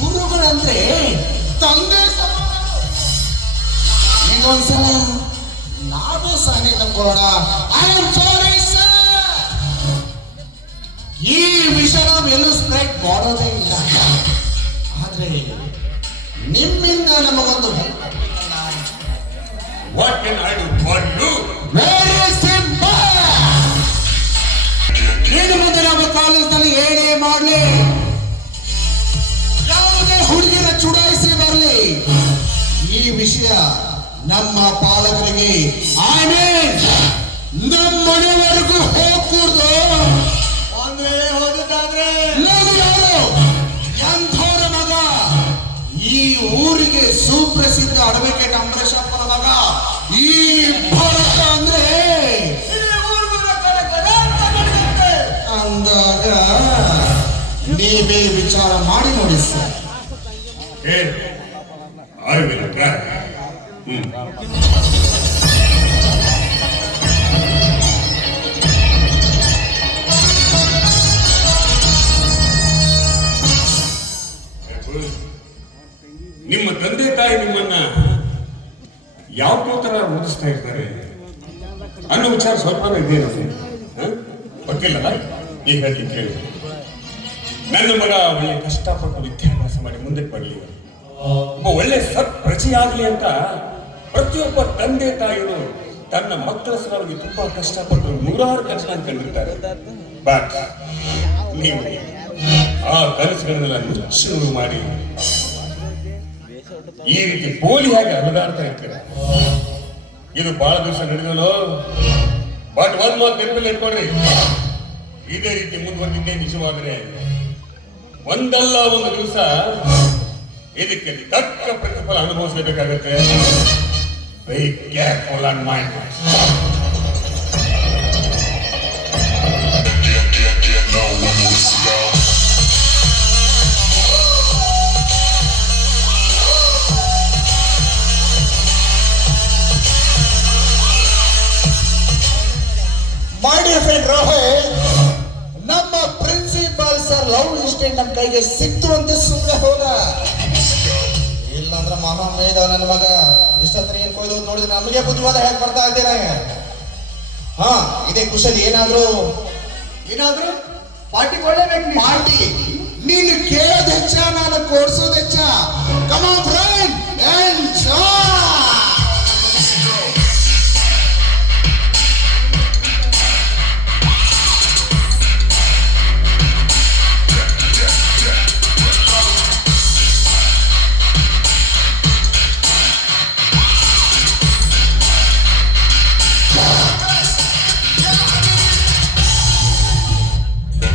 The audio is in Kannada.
ಗುರುಗಳಂದ್ರೆ ತಂದೆ ಇದೊಂದ್ಸಲ ನಾವೇ ಸಹನೆ ತಂದ್ಕೊಳ್ಳೋಣ. ಐ ಆಮ್ ಸಾರಿ ಸರ್, ಈ ವಿಷಯ ನಾವೆಲ್ಲೂ ಸ್ಪ್ರೆಡ್ ಮಾಡೋದೇ ಇಲ್ಲ. ಆದ್ರೆ ನಿಮ್ಮಿಂದ ನಮಗೊಂದು What can I do for you? Very simple. ಇನ್ನು ಮುಂದೆ ನಮ್ಮ ಕಾಲೇಜ್ನಲ್ಲಿ ಏನೇ ಮಾಡಲಿ, ಯಾವುದೇ ಹುಡುಗಿನ ಚುಡಾಯಿಸಿ ಬರಲಿ, ಈ ವಿಷಯ ನಮ್ಮ ಪಾಲಕರಿಗೆ ನಮ್ಮ ಮನೆವರೆಗೂ ಹೋಗ್ಕೂಡ್ದು. ಅಂದ್ರೆ ಹೋಗುತ್ತಾದ್ರೆ ಯಾರು ಎಂಥವರ ಮಗ, ಈ ಊರಿಗೆ ಸುಪ್ರಸಿದ್ಧ ಅಡ್ವೊಕೇಟ್ ಅಂಬರೀಷಪ್ಪನ ಮಗ ಈ ಭರತ ಅಂದ್ರೆ ಅಂದಾಗ ನೀವೇ ವಿಚಾರ ಮಾಡಿ ನೋಡಿ ಸರ್. I will try. ನಿಮ್ಮ ತಂದೆ ತಾಯಿ ನಿಮ್ಮನ್ನ ಯಾವ ತರ ಓದಿಸ್ತಾ ಇರ್ತಾರೆ ಅನ್ನೋ ವಿಚಾರ ಸ್ವಲ್ಪ ಇದೆ ಗೊತ್ತಿಲ್ಲಲ್ಲ. ಈಗ ಹೇಳ್ತೀನಿ ಕೇಳಿ. ನನ್ನ ಮಗ ಒಳ್ಳೆ ಕಷ್ಟಪಟ್ಟು ವಿದ್ಯಾಭ್ಯಾಸ ಮಾಡಿ ಮುಂದೆ ಬರಲಿ, ಒಬ್ಬ ಒಳ್ಳೆ ಪ್ರಜೆಯಾಗಲಿ ಅಂತ ಪ್ರತಿಯೊಬ್ಬ ತಂದೆ ತಾಯಿಗಳು ತನ್ನ ಮಕ್ಕಳ ಸಲುವಾಗಿ ತುಂಬಾ ಕಷ್ಟಪಟ್ಟು ನೂರಾರು ಕನಸನ್ನು ಕಂಡಿರ್ತಾರೆ. ಬಟ್ ನೀವು ಆ ಕನಸುಗಳನ್ನೆಲ್ಲ ನುಚ್ಚು ಮಾಡಿ ಈ ರೀತಿ ಪೋಲಿಯಾಗಿ ಅಲುಗಾಡ್ತಾ ಇರ್ತೀರ. ಇದು ಬಹಳ ದಿವಸ ನಡೆದಲು. ಬಟ್ ಒಂದ್ ಮಾತು ನೆನಪಲ್ಲಿ ಇಟ್ಕೊಡ್ರಿ, ಇದೇ ರೀತಿ ಮುಂದುವರೆದಿದ್ದೇ ನಿಜವಾದ್ರೆ ಒಂದಲ್ಲ ಒಂದು ದಿವಸ ಇದಕ್ಕೆ ತಕ್ಕ ಪ್ರತಿಫಲ ಅನುಭವಿಸಬೇಕಾಗತ್ತೆ. Be careful and mindful. My dear friend Rahul, ನಮ್ಮ ಪ್ರಿನ್ಸಿಪಾಲ್ ಸರ್ ಲವ್ ಇನ್ಸ್ಟೆಂಟ್ ನಮ್ಮ ಕೈಗೆ ಸಿಕ್ತು ಅಂತ ಸುಮ್ಮನೆ ಹೋದ. ಇಲ್ಲಾಂದ್ರೆ ಮಹಾಮೇಧ ನನ್ನ ಮಗ ಇಷ್ಟತ್ರ ಏನ್ ಕೊಯ್ದು ನೋಡಿದ್ರೆ ನಮಗೆ ಬುದ್ಧಿವಾದ ಹೇಗೆ ಬರ್ತಾ ಇದ್ದೀರ. ಹಾ, ಇದೇ ಖುಷಿಯಲ್ಲಿ ಏನಾದ್ರು ಪಾರ್ಟಿ ಕೊಡಲೇಬೇಕು. ಪಾರ್ಟಿ ನೀನು ಕೇಳೋದು ಹೆಚ್ಚ, ನಾನು ಕೊಡ್ಸೋದು ಹೆಚ್ಚ. Come on